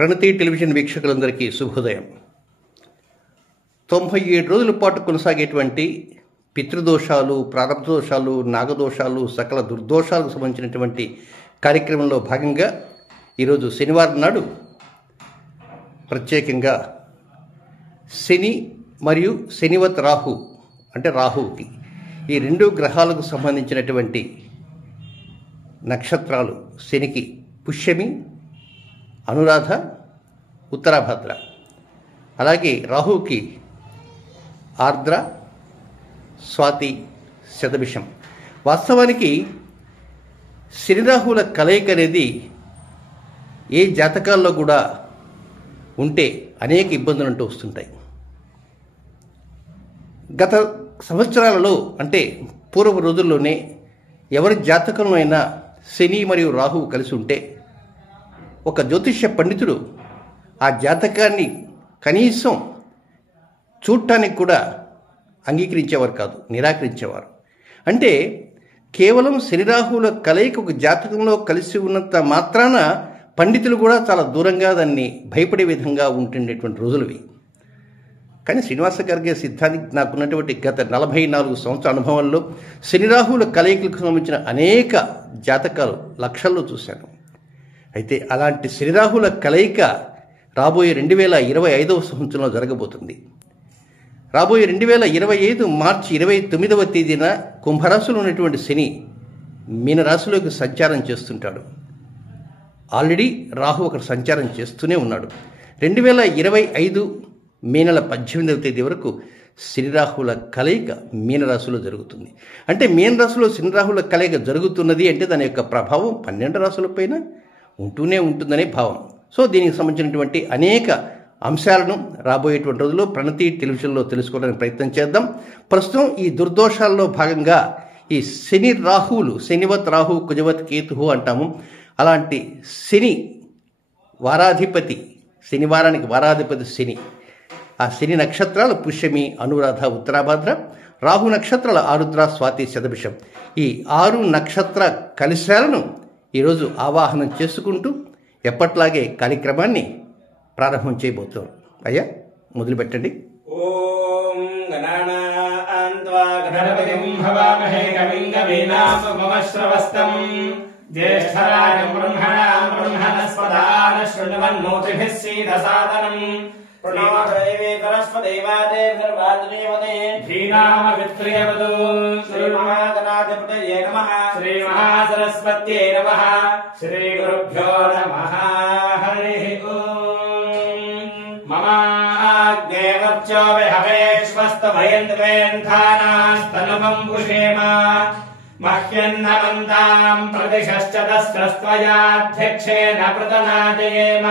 ప్రణతి television వీక్షకులందరికీ శుభోదయం. 97 రోజుల పాటు కొనసాగేటువంటి పితృదోషాలు, ప్రారంభ దోషాలు, నాగదోషాలు, సకల దుర్దోషాలకు సంబంధించినటువంటి కార్యక్రమంలో భాగంగా ఈరోజు శనివారం నాడు ప్రత్యేకంగా శని మరియు శనివత్ రాహు అంటే రాహువుకి ఈ రెండు గ్రహాలకు సంబంధించినటువంటి నక్షత్రాలు శనికి పుష్యమి, అనురాధ, ఉత్తరాభద్ర, అలాగే రాహుకి ఆర్ద్ర, స్వాతి, శతభిషం. వాస్తవానికి శని రాహువుల కలయిక అనేది ఏ జాతకాల్లో కూడా ఉంటే అనేక ఇబ్బందులు అంటూ వస్తుంటాయి. గత సంవత్సరాలలో అంటే పూర్వ రోజుల్లోనే ఎవరి జాతకంలో అయినా శని మరియు రాహువు కలిసి ఉంటే ఒక జ్యోతిష్య పండితుడు ఆ జాతకాన్ని కనీసం చూడటానికి కూడా అంగీకరించేవారు కాదు, నిరాకరించేవారు. అంటే కేవలం శని రాహువుల కలయిక ఒక జాతకంలో కలిసి ఉన్నంత మాత్రాన పండితులు కూడా చాలా దూరంగా దాన్ని భయపడే విధంగా ఉంటుండేటువంటి రోజులవి. కానీ శ్రీనివాస గారి సిద్ధానికి నాకున్నటువంటి గత 44 సంవత్సరాల అనుభవంలో శని రాహువుల కలయికలకు సంబంధించిన అనేక జాతకాలు లక్షల్లో చూశాను. అయితే అలాంటి శని రాహువుల కలయిక రాబోయే 2025వ సంవత్సరంలో జరగబోతుంది. రాబోయే 2025 మార్చి 29వ తేదీన కుంభరాశిలో ఉన్నటువంటి శని మీనరాశిలోకి సంచారం చేస్తుంటాడు. ఆల్రెడీ రాహు అక్కడ సంచారం చేస్తూనే ఉన్నాడు. 2025 మే నెల 18వ తేదీ వరకు శని రాహువుల కలయిక మీనరాశిలో జరుగుతుంది. అంటే మీనరాశిలో శని రాహువుల కలయిక జరుగుతున్నది అంటే దాని యొక్క ప్రభావం 12 రాశులపైన ఉంటూనే ఉంటుందనే భావం. సో దీనికి సంబంధించినటువంటి అనేక అంశాలను రాబోయేటువంటి రోజుల్లో ప్రణతి టెలివిజన్లో తెలుసుకోవడానికి ప్రయత్నం చేద్దాం. ప్రస్తుతం ఈ దుర్దోషాల్లో భాగంగా ఈ శని రాహువులు, శనివత్ రాహు, కుజవత్ కేతువు అంటాము. అలాంటి శని వారాధిపతి, శనివారానికి వారాధిపతి శని. ఆ శని నక్షత్రాలు పుష్యమి, అనురాధ, ఉత్తరాభద్ర. రాహు నక్షత్రాల ఆరుద్ర, స్వాతి, శతభిషం. ఈ 6 నక్షత్ర కలిశాలను ఈరోజు ఆవాహనం చేసుకుంటూ ఎప్పట్లాగే కార్యక్రమాన్ని ప్రారంభం చేయబోతున్నాం. అయ్యా మొదలు పెట్టండి. ఓం గణానాన్త్వా గణపతిం హవామహే కవిం కవీనాముపమశ్రవస్తం జ్యేష్ఠరాజం బ్రహ్మణాం బ్రహ్మణస్పదాన శృణ్వన్నోతిభిః సీదసాదనం ప్రణామదేవేకరస్వదేవాదేవర్వాదుదేవతే ధీనామవిత్రియవదు శ్రీమహాగణాధిపతయే నమః శ్రీమహాసరస్వత్యై నమః శ్రీగురుభ్యో నమః. హరి ఓం. మమాజ్ఞేవర్చో విహవేష్వస్తభయంద్వేంధానాస్తనుమం పుషేమ మహ్యన్నమంతాం ప్రతిశశ్చతస్రస్త్వయాధ్యక్షేణ పృతనాజయేమ.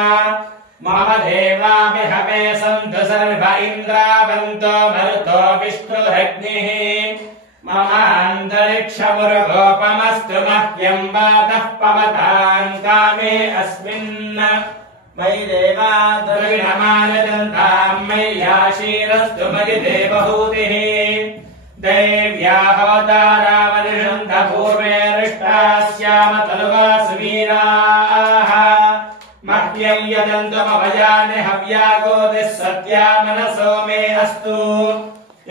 మమ దేవా విహవే సంతు సర్వ ఇంద్రావంతో మరుతో విష్ణురగ్నిః. మమ అంతరిక్షమురుగోపమస్తు మహ్యం వాతః పవతాం కామే అస్మిన్. మయి దేవా ద్రవిణమానదంతాం మయ్యాశీరస్తు మయి దేవహూతిః. దైవ్యాహోతారావనిషంత పూర్వే రిష్టాస్యామ తనువాసు వీరాః. మహ్యం యదంతుమభయాని హవ్యాగోదిః సత్యా మనసో మే అస్తు.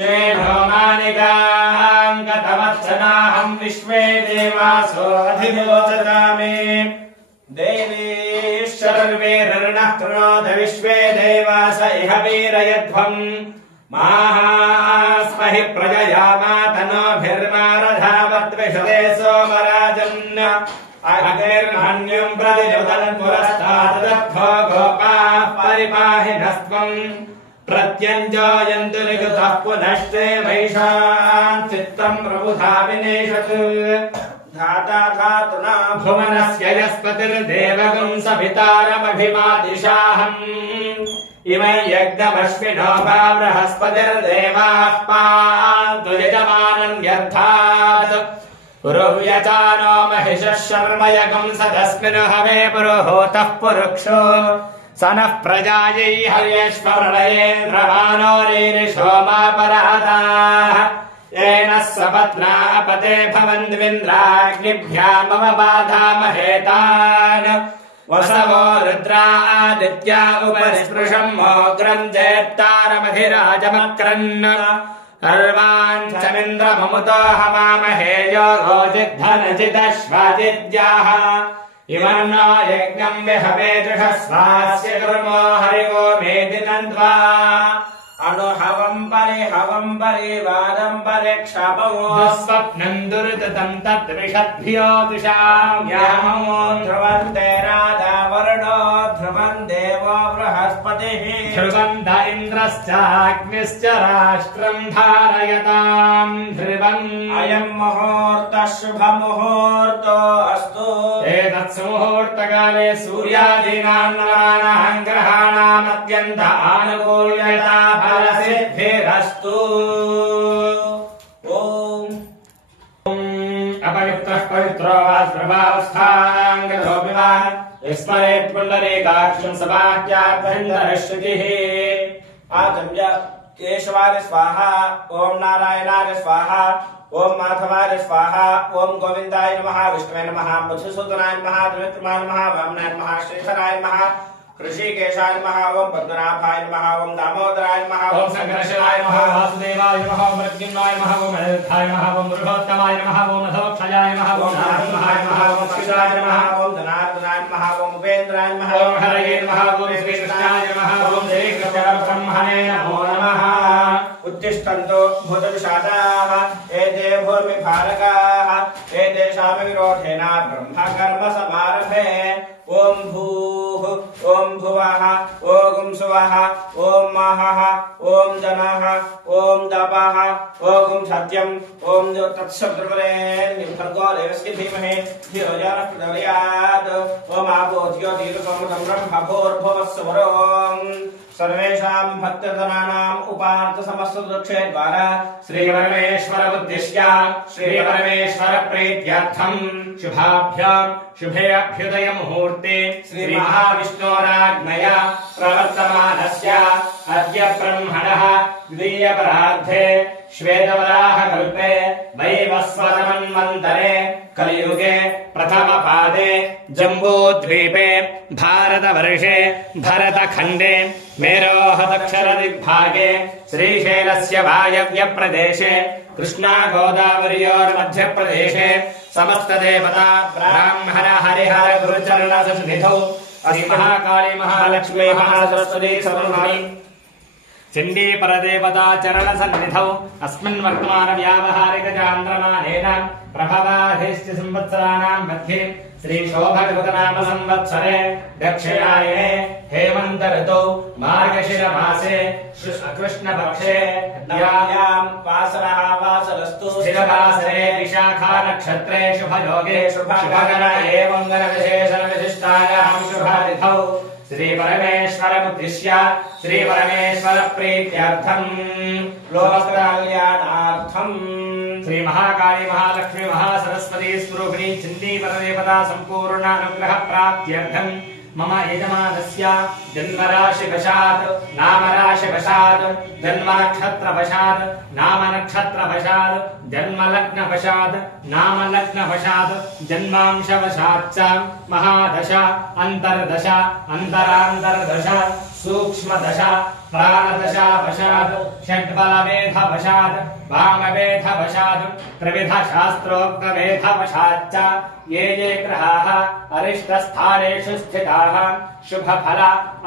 ఏనో మానికాంకతమర్చనాహం విశ్వే దేవాసో అధిరోచతామే. దేవీశ్వరర్వేరర్ణః కృణోత విశ్వే దేవాస ఇహ వీరయధ్వం. మాహాస్మహి ప్రజయా మాతనోభిర్మారధావద్విషదే సోమరాజన్. అగ్నిర్మన్యం ప్రతినుదన్ పురస్తాదర్థో గోపాః పరిపాహినస్త్వం. ప్రత్యంజాయంతు నిగతః పునశ్చే వైషాన్ చిత్తం ప్రబుధా వినేషత్. ధాతా ధాతునా భువనస్య యస్పతిర్దేవగం సవితారమభిమాదిశాహం. ఇమై యజ్ఞమశ్వినో వా బృహస్పతిర్దేవాః పాन्तు యజమానన్యర్థాత్. పురుహ్యచానో మహిషః శర్మయగం సదస్మిన్ హవే పురుహూతః పురుక్షో. సనః ప్రజాయై హర్యేష్వరణయేంద్రమానో రీరిషోమాపరాధాః. येन सपत्नापते भवन्त्विन्द्राग्निभ्यामवबाधामहेतान् वसवो रुद्रादित्या उपरिस्पृशम् मोग्रम् जयत्तारमधिराजमक्रन् सर्वाञ्चमिन्द्रममुतो हवामहे योगोजिद्धनजिदश्वादिद्याः इमन्नो यज्ञम् विहवेजुषस्वास्य कुर्मो हरिवो मेदिनन्द्वा अनुहवम् परिवारम् परिक्षपो स्वप्नम् दुर्ततम् तद्विषद्भ्यो दिशाम् यामो ध्रुवन्ते राधा वरुणो ध्रुवम् देवो बृहस्पतिः ध्रुवन्त इन्द्रश्चाग्निश्च राष्ट्रम् धारयताम् ध्रुवम् अयम् मुहूर्तः शुभमुहूर्तो अस्तु एतत्सुमुहूर्तकाले सूर्यादीनाम् नवानाम् ग्रहाणाम् अत्यन्त आनुकूल्यता फलसिद्धिरस्तु। ओम अपयुक्तः पवित्रो वा प्रभावस्थाङ्गतोऽपि वा स्मरेत् पुण्डरीकाक्षं सभाख्याभ्यन्तरश्रुतिः आचम्य केशवाय स्वाहा ओम नारायणाय स्वाहा ओम माधवाय स्वाहा ओम गोविन्दाय नमः विष्णवे नमः मधुसूदनाय नमः त्रिविक्रमाय नमः वामनाय नमः श्रीधराय नमः ऋषिकेशाय नमः ओम पद्मनाभाय नमः ओम दामोदराय नमः ओम संकर्षणाय नमः वासुदेवाय नमः ओम प्रद्युम्नाय नमः ओम अनिरुद्धाय नमः ओम पुरुषोत्तमाय नमः ओम अधोक्षजाय नमः ओम नारसिंहाय नमः ओम अक्षराय नमः ओम धनार्दनाय नमः ओम उपेन्द्राय नमः ओम हरये नमः ओम श्रीकृष्णाय नमः ओम श्रीकृष्णब्रह्मणे नमो नमः। उत्तिष्ठन्तो भूतविषादाः एते भूर्मिभारकाः एतेषां विरोधेन ब्रह्मकर्म समारभे ओम भूः ओम भुवः ओम सुवः ओम महः ओम जनः ओम तपः ओम सत्यम् ओम तत्सवितुर्वरेण्यं भर्गो देवस्य धीमहि धियो यो नः प्रचोदयात् ओम आपो ज्योतिरुपमृतं ब्रह्म भूर्भुवस्सुवरोम् सर्वेषां भक्तजनानाम् उपार्थ समस्तदुक्षे द्वारा श्रीपरमेश्वर उद्दिश्य श्रीपरमेश्वर प्रीत्यर्थम् शुभाभ्याम् शुभे अभ्युदय मुहूर्ते श्री महाविष्णोराज्ञया प्रवर्तमानस्य अद्य ब्रह्मणः द्वितीयपरार्धे श्वेतवराह कल्पे वैवस्वतमन्वन्तरे कलियुगे प्रथमपादे जम्बूद्वीपे भारतवर्षे भरतखण्डे मेरोः दक्षिणदिग्भागे श्रीशैलस्य वायव्यप्रदेशे कृष्णा गोदावर्योर्मध्यप्रदेशे समस्तदेवता ब्राह्मण हरिहर गुरुचरणसन्निधौ श्री महाकाली महालक्ष्मी महासरस्वती सर्वनामी चण्डी परदेवता चरणसन्निधौ अस्मिन् वर्तमान व्यावहारिक चान्द्रमानेन प्रभवाधिश्च संवत्सराणां मध्ये श्री शोभकृतनाम संवत्सरे दक्षिणायने हेमन्त ऋतौ मार्गशिर मासे कृष्णपक्षे नव्यां वासरः वासरस्तु स्थिरवासरे विशाखा नक्षत्रे शुभयोगे शुभगण एवं गणविशेषण विशिष्टायां शुभतिथौ श्री परमेश्वरमुद्दिश्य श्री परमेश्वर प्रीत्यर्थम् लोककल्याणार्थम् श्री महाकाली महालक्ष्मी महासरस्वती स्वरूपिणी चण्डी परदेवता संपूर्ण अनुग्रह प्राप्त्यर्थम् मम यजमानस्य जन्मराशिवशात् नामराशिवशात् जन्मनक्षत्रवशात् नामनक्षत्रवशात् जन्मलग्नवशात् नामलग्नवशात् जन्मांशवशात् च महादशा अन्तर्दशा अन्तरान्तर्दशा सूक्ष्मदशा प्राणदशावशात् षड्बलवेधवशात् वामवेधवशात् त्रिविधशास्त्रोक्तवेधवशाच्च ये ये ग्रहाः अरिष्टस्थानेषु स्थिताः शुभफल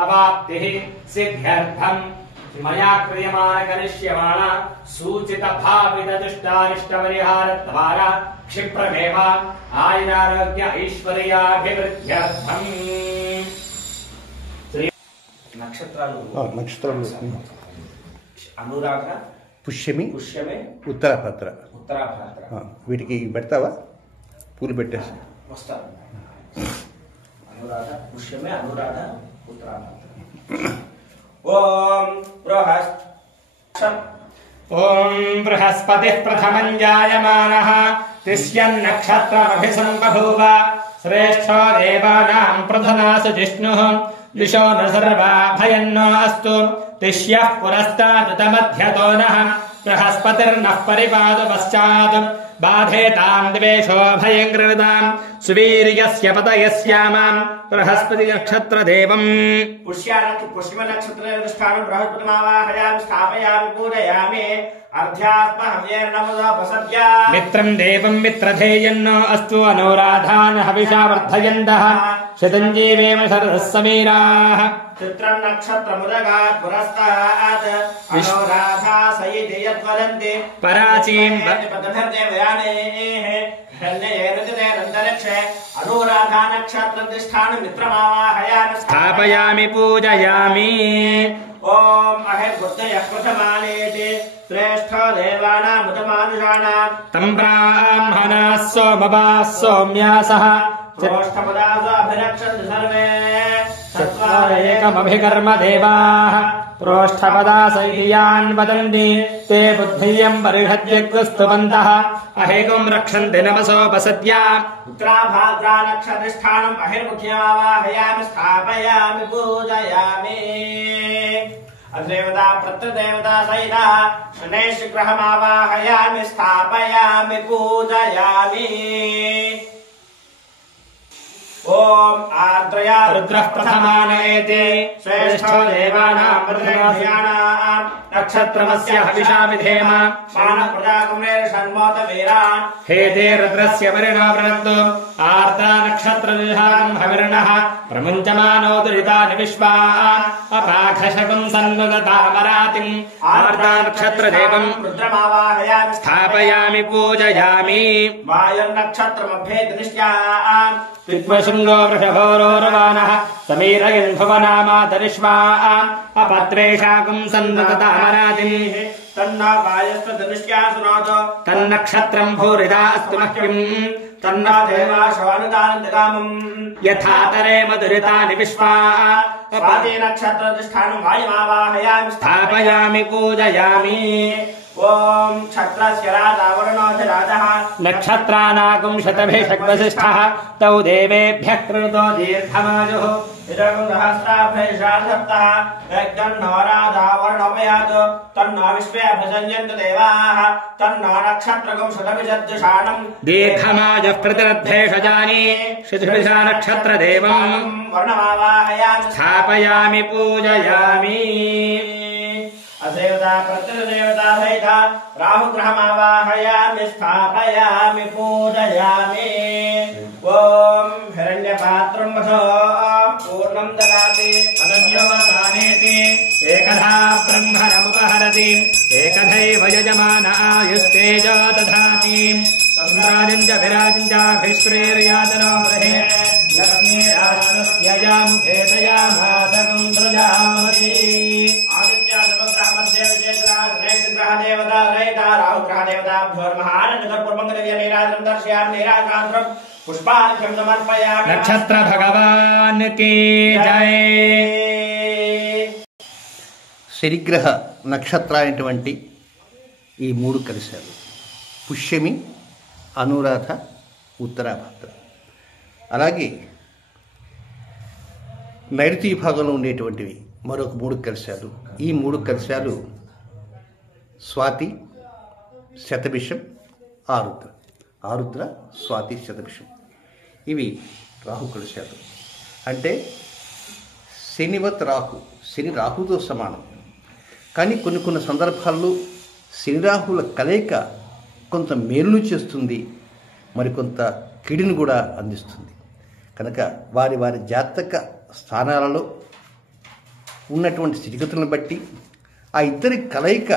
अवाप्तिः सिद्ध्यर्थम् मया क्रियमाण करिष्यमाण सूचित भावित दुष्टारिष्टपरिहारद्वारा क्षिप्रमेव आयुरारोग्य ऐश्वर्याभिवृद्ध्यर्थम् నక్షత్రాలు అనురాధ పుష్యమి పుష్యమే ఉత్తరాభద్ర వీటికి పెడతావా పూలు పెట్టేసి వస్తారు అనురాధ పుష్యమే అనురాధ ఉత్తరాభద్ర ఓం బృహస్పతిః ప్రథమం జాయమానః తిష్యన్నక్షత్రమభిసంబభూవ శ్రేష్ఠో దేవానాం ప్రధానాసు జిష్ణుః दिशो न सर्वा भयन्नो अस्तु तिष्यः पुरस्तादुतमध्यतो नः बृहस्पतिर्नः परिपादु पश्चात् బాధేతాం దివేశో భయం కృతాం సువీర్యస్య పతయస్యామాం బృహస్పతి నక్షత్రదేవం పుష్యమ నక్షత్రస్థానం బృహస్పతిమావాహయామి స్థాపయామి పూజయామి మిత్రం దేవం మిత్రధేయన్నో అస్తు అనురాధాన్ హవిషా వర్ధయంతః శతంజీవేమ శరదः సమీరాः చిత్రం నక్షత్రముదగాత్ పురస్తాత్ అనురాధా సయితి యద్వదంతి పరాచీం అనురాధా నక్షత్రస్థానం మిత్రమావాహయామి స్థాపయామి పూజయామి ఓం అహిర్బుద్ధయ కృతమానేతి శ్రేష్ఠ దేవానాముతమానుషాణాం తం బ్రాహ్మణాः సోమవాः సౌమ్యాసః ప్రోష్ఠపదాభిరక్షन्तు సర్వే చత్వార ఏకమభికర్మ దేవాः ప్రోష్ఠపదాస ఇతి యాన్ వదంతి తే బుద్ధియం పరిషద్యగ్రస్తువంతః అహేకం రక్షन्ति నమసోపసత్యా ఉత్తరాభాద్రా నక్షత్రస్థానం అహిర్ముఖ్యమావాహయామి స్థాపయామి పూజయామి అదేవతా ప్రత్యదేవతా సహిత గణేశ గ్రహమావాహయామి స్థాపయామి పూజయామి ఓం ఆద్రయా రుద్రః ప్రథమానేతి శ్రేష్ఠో దేవానాం ప్రథమాస్యానాం నక్షత్రమస్య హవిషా విధేమ మాన ప్రజాకుమ్రేర షణ్మోత వీరాన్ హేతే రుద్రస్య వరుణో వృణత్తు ఆర్ద్ర నక్షత్రదిశాం హవిర్ణః ప్రముంచమానో దురితాని విశ్వా అపాఘశకం సన్నుగతామరాతిం ఆర్ద్ర నక్షత్రదేవం రుద్రమావాహయామి స్థాపయామి పూజయామి వాయుర్నక్షత్రమభ్యేతి నిశ్యాం విద్వశృంగో వృషభోరోరవానః సమీరయన్ భువనామాతరిష్వాః అపత్రేషాకం సన్నతతామరాతిం తన్న వాయస్వ ధనుష్యాసునాథో తన్నక్షత్రం భూరిదా అస్తు మహ్యం తన్న దేవాశవానుదానంతకామం యథాతరే మధురితాని విశ్వాః స్వాతి నక్షత్రధిష్ఠానం వాయుమావాహయామి స్థాపయామి పూజయామి ఓం క్షత్రస్య రాజావరుణోధిరాజః నక్షత్రానాగం శతభిషగ్వసిష్ఠః తౌ దేవేభ్యః కృతో దీర్ఘమాయుః ఇదం సహస్రాభ్యశాసప్తః యజ్ఞన్నో రాజావరుణోపయాతు తన్నో విశ్వే అభిసంజంతు దేవాః తన్నో నక్షత్రకం శతభిషద్యుషాణం దీర్ఘమాయుః ప్రతిరద్ధేషజాని శతభిషా నక్షత్రదేవం వర్ణమావాహయామి స్థాపయామి పూజయామి అదేవతా ప్రత్యదేవతా సహిత రాహుగ్రహమావాహయామి స్థాపయామి పూజయామి ఓం హిరణ్యపాత్రం వసో పూర్ణం దదాతి అదవ్యవసానేతి ఏకధా బ్రహ్మణముపహరతి ఏకధైవ యజమాన ఆయుస్తేజో దధాతి సంరాజం చ విరాజం చాభిశ్రేర్యాతనో గృహే లక్ష్మీరాష్ట్రస్య యాం భేదయామాసకం సృజామసి నక్షత్ర భగవాన్ కీ జై. శనిగ్రహ నక్షత్ర అయినటువంటి ఈ మూడు కలిశారు: పుష్యమి, అనురాధ, ఉత్తరాభద్ర. అలాగే నైరుతి భాగంలో ఉండేటువంటివి మరొక మూడు కలిశాలు. ఈ మూడు కలిశాలు స్వాతి, శతభిషం, ఆరుద్ర. ఆరుద్ర, స్వాతి, శతభిషం ఇవి రాహు కలిశాలు. అంటే శనివత్ రాహు, శని రాహుతో సమానం. కానీ కొన్ని సందర్భాల్లో శని రాహుల కలయిక కొంత మేలును చేస్తుంది, మరికొంత కీడును కూడా అందిస్తుంది. కనుక వారి వారి జాతక స్థానాలలో ఉన్నటువంటి స్థితిగతులను బట్టి ఆ ఇద్దరి కలయిక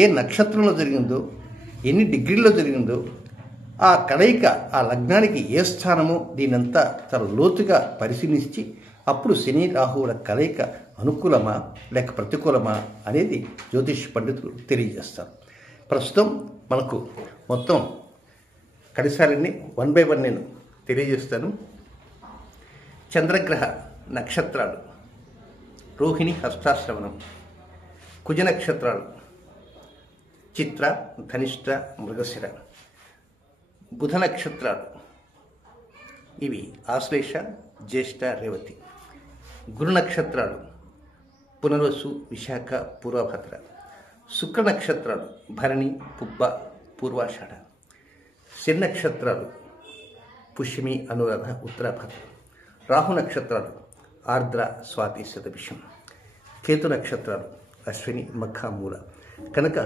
ఏ నక్షత్రంలో జరిగిందో, ఎన్ని డిగ్రీల్లో జరిగిందో, ఆ కలయిక ఆ లగ్నానికి ఏ స్థానమో దీనంతా చాలా లోతుగా పరిశీలించి అప్పుడు శని రాహువుల కలయిక అనుకూలమా లేక ప్రతికూలమా అనేది జ్యోతిష్ పండితులు తెలియజేస్తారు. ప్రస్తుతం మనకు మొత్తం కడిసాలన్నీ 1 by 1 నేను తెలియజేస్తాను. చంద్రగ్రహ నక్షత్రాలు: రోహిణి, హస్తాశ్రవణం. కుజ నక్షత్రాలు: చిత్ర, ధనిష్ట, మృగశిర. బుధ నక్షత్రాలు ఇవి ఆశ్లేష, జ్యేష్ఠ, రేవతి. గురు నక్షత్రాలు: పునర్వసు, విశాఖ, పూర్వభద్ర. శుక్ర నక్షత్రాలు: భరణి, పుబ్బ, పూర్వాషాఢ. శని నక్షత్రాలు పుష్యమి, అనురాధ, ఉత్తరాభాద్ర. రాహు నక్షత్రాలు ఆర్ద్ర, స్వాతి, శతభిషం. కేతు నక్షత్రాలు అశ్విని, మఖ, మూల. కనుక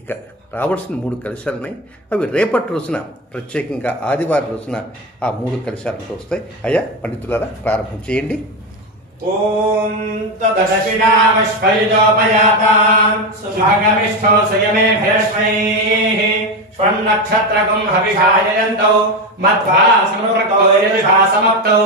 ఇక రావాల్సిన 3 కలశాలున్నాయి. అవి రేపటి రోజున, ప్రత్యేకంగా ఆదివారం రోజున ఆ 3 కలశాలతో వస్తాయి. అయ్యా పండితులారా, ప్రారంభం చేయండి. ఓం తదశ్వినామశ్వయుజోపయాతాం సుభగమిష్ఠో సుయమే భయశ్వైః స్వన్నక్షత్రకం హవిషాయయంతౌ మధ్వా సమృతో యజుషా సమప్తౌ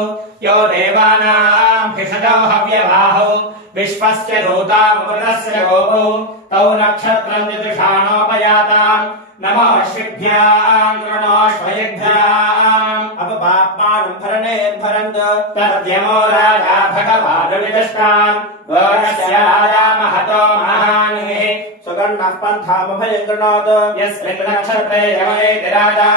యో దేవానాం భిషజౌ హవ్యవాహౌ విశ్వస్య దూతామృతస్య గోపౌ తౌ నక్షత్రం యజుషానోపయాతాం నమో అశ్విభ్యాం కృణోశ్వయభ్యాం అపపాప్మానం భరణేర్భరంతు తద్యమో రాజా భగవాన్ విదష్టాం గోరస్య రాజా మహతో మహానిః సుగణః పంథామభయం కృణోతు యస్మిన్ నక్షత్రే యమయేతి రాజా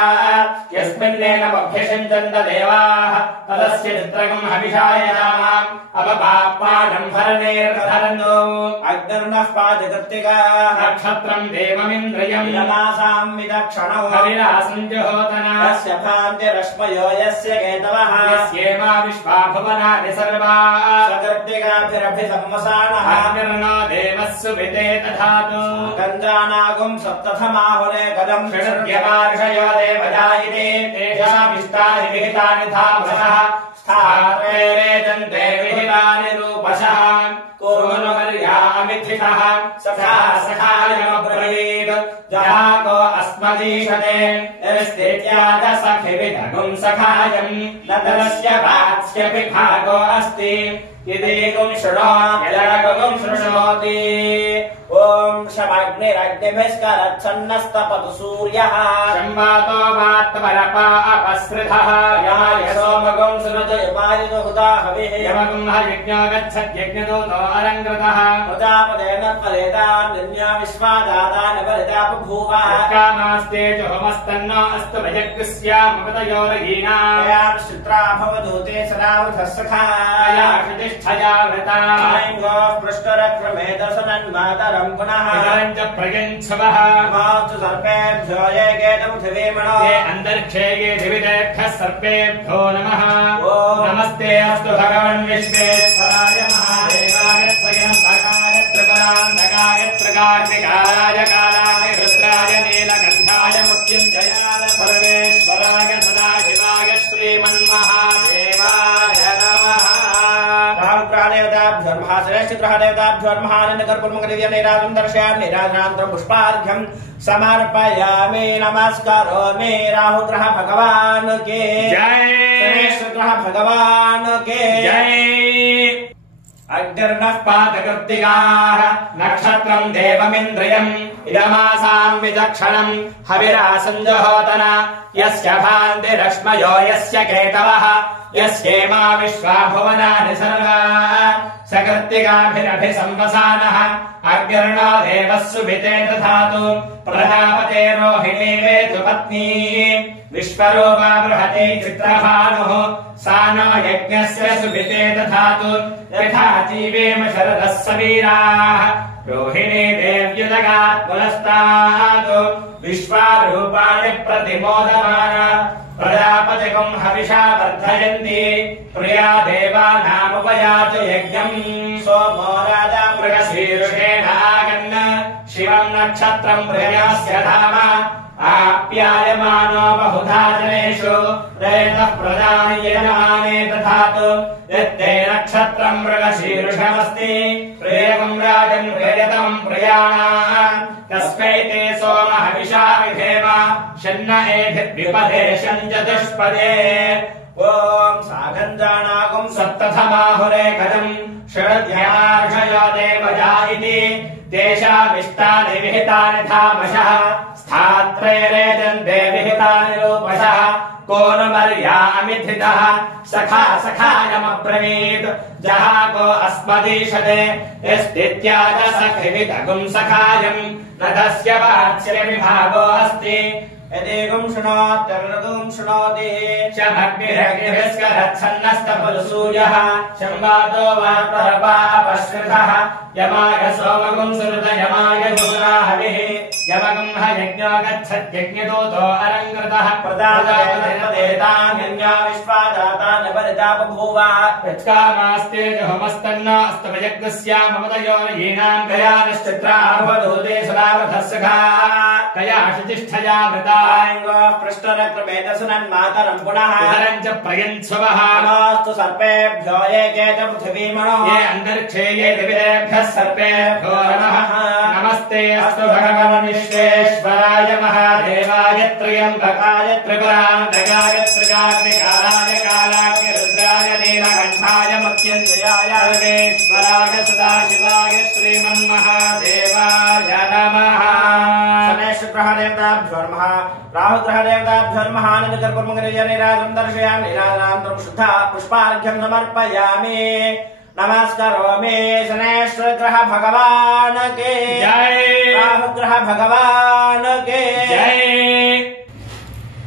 యస్మిన్నేనమభ్యషించంత దేవాః తదస్య చిత్రకం హవిషాయయామాం అపపాప్మానం భరణేర్భరంతు అగ్నిర్నః పాదికృత్తికాః నక్షత్రం దేవమింద్రియం యమాసాం విదక్షణౌ హవిరాసం జుహోతనా యస్య భాంతిరశ్మయో యస్య కేతవః యస్యేమా విశ్వా భువనాని సర్వాః సకృత్తికాభిరభిసంవసానః అగ్నిర్నో దేవస్సు విదే తథాతు గంధానాగం సప్తథమాహురే గదం షడ్యమార్షయో దేవదాయితే తేషామిష్టాని విహితాని ధామసః స్థాత్రేరేజంతే విహితాని రూపశః కోనుమర్యామిథితః సఖా సఖాయమబ్రవీత్ జహాకో అస్మదీషతే యస్తిత్యాద సఖివిదగుం సఖాయం నదస్య వాత్స్య విభాగో అస్తి ఇదేకం శృణోత్యలగం శృణోతి. ఓం శమగ్నిరగ్నిభిస్కరచ్చన్నస్తపతు సూర్యః శంవాతో వాత్వరపా అపస్ృతః యాయ సోమగం సృజు యమాయుధ హుతా హవిః యమగం యజ్ఞో గచ్చద్యజ్ఞదూతో అలంకృతః ప్రజాపదేన ఫలేదాన్ నిన్యా విశ్వాదాదాన పరితాపభూవః కామాస్తే జోమస్తన్నో అస్తు భయగ్స్యామపతయోరగీనా యాం శుత్రా భవదూతే సదావృతస్సఖా యాషితిష్ఠయా వృతా ఐంగో పృష్ఠరక్రమే దర్శనన్మాతరం పునః ఇదరంచ ప్రయంఛవః మాస్తు సర్పేభ్యో ఏకేన పృథివీమణో ఏ అంతరిక్షేగే దివిదేభ్యః సర్పేభ్యో నమః. ఓం నమస్తే అస్తు భగవన్ విశ్వేశ్వరాయ మహాదేవాయ త్రయంబకాయ త్రిపురాంతకాయ త్రికాగ్నికాలాయ కాలాయ రుద్రాయ నీలకంఠాయ మృత్యుంజయాయ సర్వేశ్వరాయ సదాశివాయ శ్రీమన్మహాదేవాయ నమః. పుష్పార్ఘ్యం సమర్పయామి. నమస్కరోమి. రాహుగ్రహ భగవాన్ కే జై. శనేశ్వరగ్రహ భగవాన్ కే జై. అగ్నిర్నః పాదకృత్తికాః నక్షత్రం దేవమింద్రియం ఇదమాసాం విచక్షణం హవిరాసం జుహోతన యస్య భాంతిరశ్మయో యస్య కేతవః యస్యేమా విశ్వా భువనాని సర్వాః సకృత్తికాభిరభిసంవసానః అగ్నిర్నో దేవస్సు వితే దధాతు ప్రజాపతే రోహిణీ వేతు పత్నీ విశ్వరూపా బృహతి చిత్రభానుః సా నో యజ్ఞస్య సువితే దధాతు యథా జీవేమ శరదः సవీరాः రోహిణీ దేవ్యుదగాత్ పునస్తాతు విశ్వారూపాణి ప్రతిమోదమాన ప్రజాపతికం హవిషా వర్ధయంతి ప్రియా దేవానాముపయాతు యజ్ఞం. సోమో రాజా మృగశీర్షేణ ఆగన్న శివం నక్షత్రం ప్రియస్య ధామ ఆప్యాయమానో బహుధా జనేషు రేతః ప్రదాని యజమానే దధాతు యత్తే నక్షత్రం మృగశీర్షమస్తి ప్రియకం రాజన్ ప్రియతం ప్రయాణాః తస్మై తే సోమ హవిషా విధేమ షన్న ఏభిర్విపదేశం చతుష్పదే. ఓం సాగంజానాగం సప్తథమాహురే కదం షడధ్యార్షయో దేవజా ఇతి తేషామిష్టాని విహితాని ధామశః స్థాత్రేరేజంతే విహితాని రూపశః కోనుమర్యామిథితః సఖా సఖాయమబ్రవీత్ జహాకో అస్మదీషతే యస్తిత్యాద సఖివిదగుం సఖాయం నదస్య వాత్స్య విభాగో అస్తి यदेकं शृणोत्यर्णकं शृणोति शभक्तिरग्निभिस्करच्छन्नस्तपलसूयः शम्बातो वात्परपापश्रितः यमाय सोमगुं सुहृद यमाय गुणाहविः यमगं ह यज्ञो गच्छत्यज्ञदूतो अरङ्कृतः प्रदादेतान्यन्या विश्वादातान् परिता बभूव यत्कामास्ते जहमस्तन्ना अस्तमयज्ञस्यामवदयो यीनां कया नश्चित्राभवदूते सदावधस्सखा कया शुचिष्ठया मृताङ्गो पृष्ठरक्रमेतसुनन्मातरं पुनः इतरं च प्रयन्स्वः नमोऽस्तु सर्पेभ्यो एके च पृथिवीमणो ये अन्तरिक्षे ये दिविदेभ्यः सर्पेभ्यो नमः नमस्ते अस्तु भगवन् विश्वेश्वराय महादेवाय त्र्यम्बकाय त्रिपुरान्तकाय त्रिकाग्निकालाय कालाग्नि रुद्राय नीलकण्ठाय मत्यञ्जयाय सर्वेश्वराय सदाशिवाय श्रीमन्महादेवाय नमः ग्रहदेवताभ्यो नमः राहुग्रहदेवताभ्यो नमः निकर्पुर्मङ्गलनिराजं दर्शयामि निराजनान्तरं शुद्धा पुष्पार्घ्यं समर्पयामि नमस्करोमि शनैश्वर ग्रह भगवान के जय राहु ग्रह भगवान के जय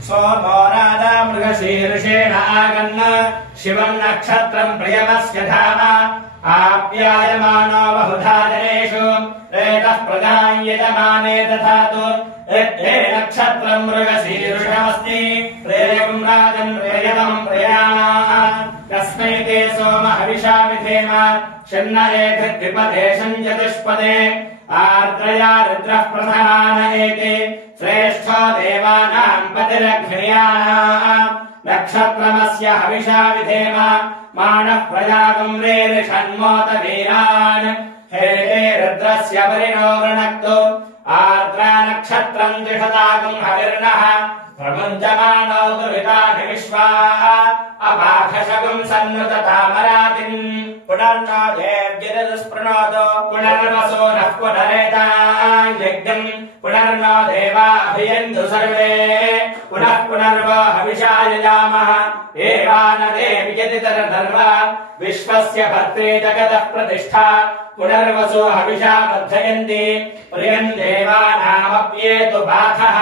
सोमो राजा मृगशीर्षेण आगन्न शिवं नक्षत्रं प्रियमस्य धाम आप्यायमानो बहुधा जनेषु रेतः प्रजां यजमाने दधातु यत्ते नक्षत्रं मृगशीर्षमस्ति प्रेयं राजन् प्रियतं प्रयाः तस्मै ते सोम हविषा विधेम शन्न एतद्विपदेशं चतुष्पदे आर्द्रया रुद्रः प्रथमान एते श्रेष्ठो देवानां पतिरघ्नयानाम् नक्षत्रमस्य हविषा विधेम मानः प्रजागं रेरिषण्मोत वीरान् हेते रुद्रस्य परिणो वृणक्तु आर्द्रा नक्षत्रं द्विषदागं हविर्नः प्रमुञ्चमानो दुरितानि विश्वाः अपाखशगुं सन्नुततामरातिम् पुनर्नो देव्यस्पृणोतो पुनर्वसो नः पुनरेतां यज्ञम् पुनर्नो देवा अभियन्तु सर्वे पुनः पुनर्वो हविषा यजामः एवान देवि यदितरधर्म विश्वस्य भर्त्रे जगतः प्रतिष्ठा पुनर्वसो हविषा वर्धयन्ति प्रियं देवानामप्येतु बाधः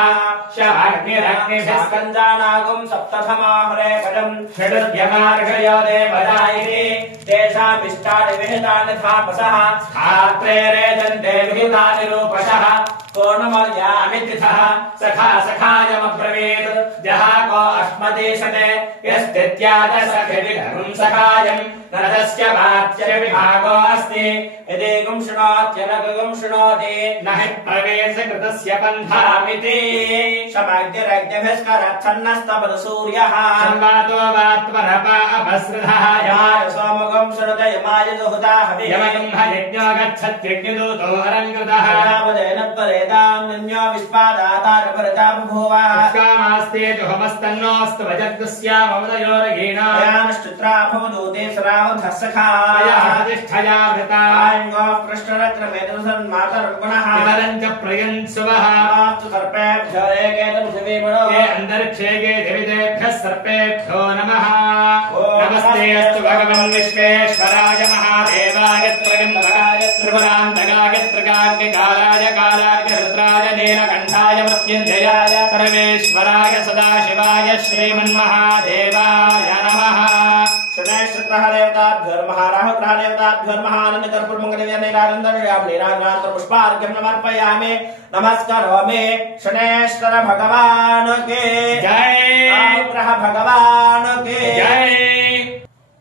शमग्निरग्निभिस्कन्दानागुं सप्तथमाहुरे पदं षडुर्यमार्षयो देवदायिनि तेषामिष्टानि विहितानि थापसः स्थात्रे रेजन्ते विहितानि रूपशः पूर्णमर्यामि तिथः सखा सखायमब्रवीत् जहाको अश्मदेशते यस्तित्यादसखिविधं सखायम् नरदस्य वाच्यविभागो अस्ति यदेकं शृणोत्यनगं शृणोति न हि प्रवेशकृतस्य पन्थामिति शमग्निरग्निभिस्करच्छन्नस्तपदसूर्यः संवातो वात्वरपा अपसृधः यमाय सोमगं शृणुत यमाय सुहृदा हविः यमगं ह यज्ञो गच्छत्यग्निदूतो अरङ्कृतः नामदेन परेदां निन्यो विश्वादातारपरता बभूव कामास्ते जुहमस्तन्नोऽस्तु वजद्गस्यामवदयोरगीणा यानश्चित्रा भवदूते सरावधस्सखाया प्रतिष्ठया भृता आयङ्गो पृष्ठरक्रमेतसन्मातरं पुनः इतरं च प्रयन्स्वः नमोऽस्तु सर्पेभ्यो एके च पृथिवीमणो ये अन्तरिक्षे ये दिविदेभ्यः सर्पेभ्यो नमः नमस्ते अस्तु भगवन् विश्वेश्वराय महादेवाय त्र्यम्बकाय त्रिपुरान्तकाय त्रिकाग्निकालाय कालाग्नि रुद्राय नीलकण्ठाय मृत्युञ्जयाय सर्वेश्वराय सदाशिवाय श्रीमन्महादेवाय नमः शनैश्चक्रहदेवताभ्यो नमः राहुग्रहदेवताभ्यो नमः आनन्दकर्पूर्मङ्गलनिराजं पुष्पार्घ्यं समर्पयामि नमस्करोमि शनैश्वर भगवान के जय राहुग्रह भगवान के जय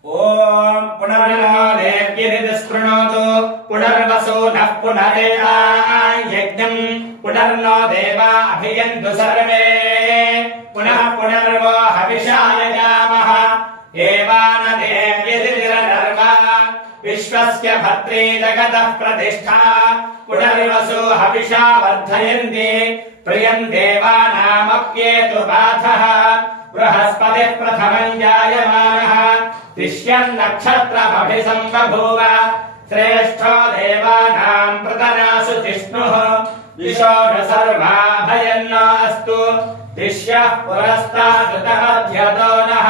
ओम पुनर्नो देव्यस्पृणोतु पुनर्वसो नः पुनरेतां यज्ञम् पुनर्नो देवा अभियन्तु सर्वे पुनः पुनर्वो हविषा यजामः एवान देव्यतिरधर्म विश्वस्य भर्त्रे जगतः प्रतिष्ठा पुनर्वसु हविषा वर्धयन्ति प्रियं देवानामप्येतु बाधः बृहस्पतिः प्रथमं जायमानः तिष्यन् नक्षत्रमभिसम्बभूव श्रेष्ठो देवानां प्रतनासु जिष्णुः दिशो न सर्वाभयन्न अस्तु दिश्यः पुरस्तादुतमध्यतो नः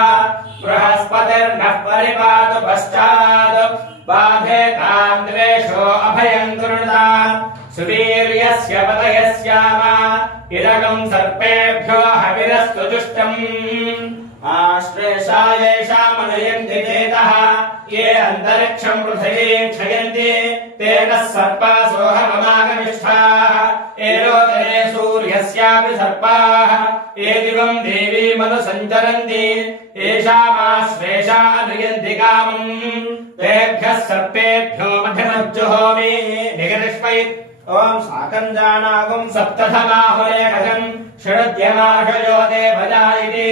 बृहस्पतिर्नः परिपातु पश्चात् बाधेतां द्वेषो अभयं कुरुताम् सुवीर्यस्य पतयस्याम इदगं सर्पेभ्यो हविरस्तु जुष्टम् आश्लेषायेषामनयन्ति चेतः ये अन्तरिक्षं पृथिवीं क्षयन्ति तेन सर्पासोऽहममागमिष्ठाः एरोदये सूर्यस्यापि सर्पाः ये दिवं देवीमनुसञ्चरन्ति येषामाश्लेषा अनुयन्ति कामम् तेभ्यः सर्पेभ्यो मध्यमज्जुहोमि निगरिष्पैत् ओम साकञ्जानागुं सप्तथमाहुरेकजम् षडद्यमाशयो देवजायिति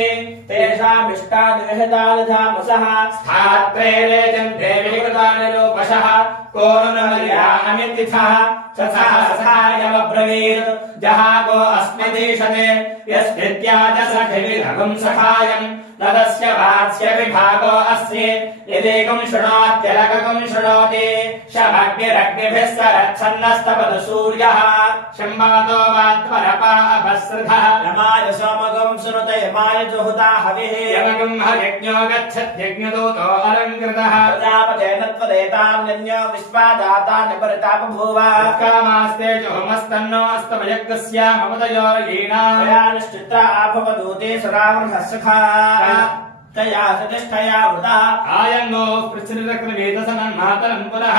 तेषामिष्टानिविहितानिधामसः स्थात्रे रेजन्ते विकृतानिरूपशः को न मर्यामितिथः सखायमब्रवीत् जहागो अस्मदीशते यस्मित्याजसखिविधगुं सखायम् तदस्य वात्स्य विभागो अस्ति यदेकं शृणोत्यलकं शृणोति शमग्निरग्निभिः सरच्छन्नस्तपदु सूर्यः शम्बातो वात्वरपा अपसृतः यमाय सोमगं सुनुत यमाय जुहुता हविः यमगं हयज्ञो गच्छत्यज्ञदूतो अलङ्कृतः प्रजापतेन त्वदेतान्यन्यो विश्वाजातान्यपरिता बभूव कामास्ते जुहुमस्तन्नो अस्तमयज्ञस्यामपदयो हीना तयानुश्चित्रा आभवदूते सदावृहः सखा तया सतिष्ठया वृता आयङ्गो पृच्छ्निरक्रमेतसनं मातरं पुनः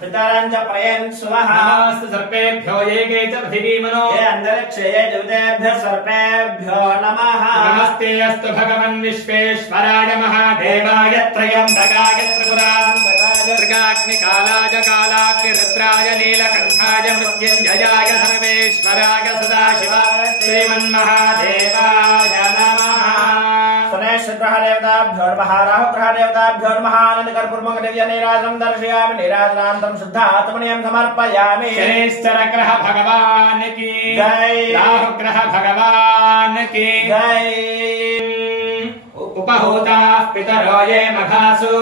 पितरं च प्रयन् सुवः नमस्ते सर्पेभ्यो येके च पृथिवीमनो ये अन्तरिक्षे ये देवतेभ्यः सर्पेभ्यो नमः नमस्ते अस्तु भगवन् विश्वेश्वराय महादेवाय त्रयम्बकाय त्रिपुरान्तकाय त्रिकाग्निकालाय कालाग्निरुद्राय नीलकण्ठाय मृत्युञ्जयाय सर्वेश्वराय सदाशिवाय श्रीमन्महादेवाय नमः ग्रहदेवताभ्यो नमः राहुग्रहदेवताभ्यो नमः आनन्दकर्पूर्मकदिव्यनीराजनं दर्शयामि नीराजनान्तं शुद्धात्मनीयं समर्पयामि शनैश्चर ग्रह भगवान की जय राहुग्रह भगवान की जय उपहूताः पितरो ये मघासु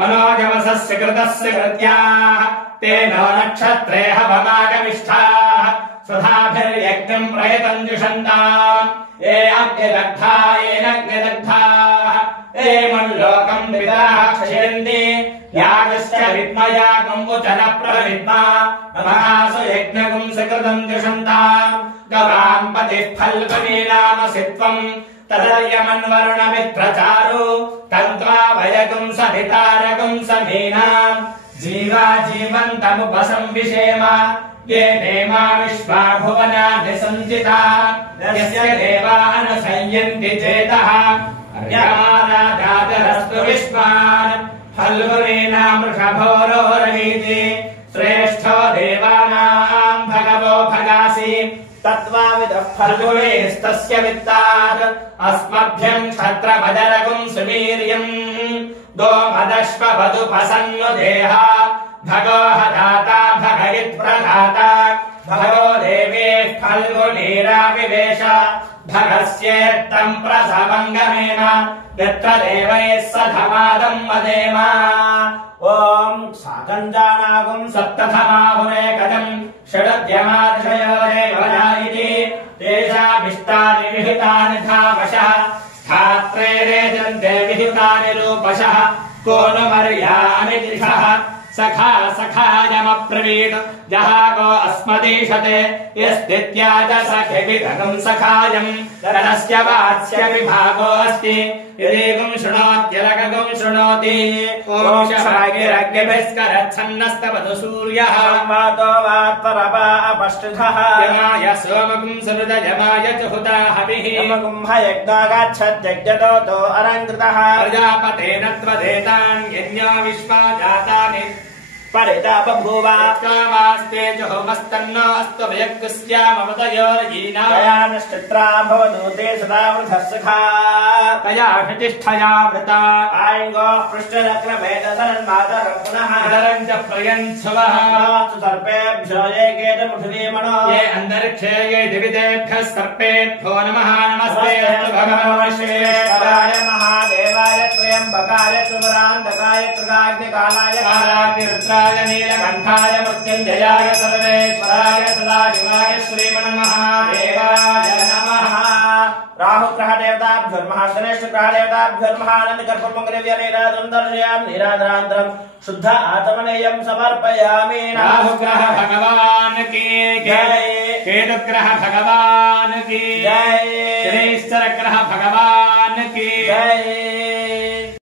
मनोजवसस्य कृतस्य कृत्याः तेनो नक्षत्रे हवमागमिष्ठाः स्वधाभिर्यज्ञं प्रयतं जुषन्ताम् ये अग्निदग्धा येनग्निदग्धाः ये मल्लोकं पितरः क्षयन्ति यागश्च विद्मयागम् उचन प्रविद्मा मघासु यज्ञगुं सकृतं जुषन्ताम् गवाम् पतिः फल्गुनी नामसि त्वम् तदर्यमन्वरुणमित्रचारु तन्त्वा वयगुं सवितारगुं समीनाम् जीवा जीवन्तमुपसंविशेम ये देवा विश्वा भुवनानि सञ्चिता यस्य देवा अनुसंयन्ति चेतः अर्यमानादादरस्तु विश्वान् फल्गुनीनां वृषभोरोरवीति श्रेष्ठो देवानां भगवो भगासि तत्त्वाविदः फल्गुणेस्तस्य वित्तात् अस्मभ्यं क्षत्रमदरगुं सुवीर्यम् दोमदश्ववदुपसन्नुदेहा भगोह दाता भगयित्प्रदाता भगो देवेः फल्गुनीराविवेश भगस्येत्तं प्रसवङ्गमेम यत्र देवैः सधमादं वदेम ॐ साकञ्जानागुं सप्तथमाहुरेकजं षडद्यमादशयो देवजायिति तेषामिष्टानि विहितानि धामशः स्थात्रे रेजन्ते विहितानि रूपशः को नु मर्यामितिषः सखा सखायमब्रवीत् जहागो अस्मदीशते यस्तित्याज सखिविधगं सखायम् तदस्य वात्स्य विभागो अस्ति यदेकं शृणोत्यलकगं शृणोति ॐ शभागिरग्निभिस्करच्छन्नस्तपदु सूर्यः मातो वात्परपा अपष्टिधः यमाय सोमगुं सनुत यमाय जुहुता हविः यमगुं हयज्ञो गच्छत्यज्ञदोतो अलङ्कृतः प्रजापतेन त्वदेतान्यन्यो विश्वा जातानि परिता बभूव कामास्ते जुहुमस्तन्नो अस्तु वयज्ञस्यामवदयोर्यीना तयानुश्चित्रा भवदूते सदा वृथः सखा तया प्रतिष्ठया वृता आयङ्गो पृष्ठचक्रमेतसन्मातरं पुनः इतरं च प्रयन्सुवः नमस्तु सर्पेभ्यो ये केच पृथिवीमनो ये अन्तरिक्षे ये दिवितेभ्यः सर्पेभ्यो नमः नमस्ते भगवन् विश्वेश्वराय महादेवाय त्र्यम्बकाय त्रिपुरान्तकाय त्रिकाग्निकालाय कालाग्निरुद्राय नीलकण्ठाय मृत्युञ्जयाय सर्वेश्वराय सदाशिवाय श्रीमन्महादेवाय नमः राहुग्रहदेवताभ्यो नीराजं दर्शयामि नीराजनान्तरं शुद्ध आत्मनेयं समर्पयामि राहुग्रह भगवान की जय केतुग्रह भगवान की जय शनैश्चर ग्रह भगवान की जय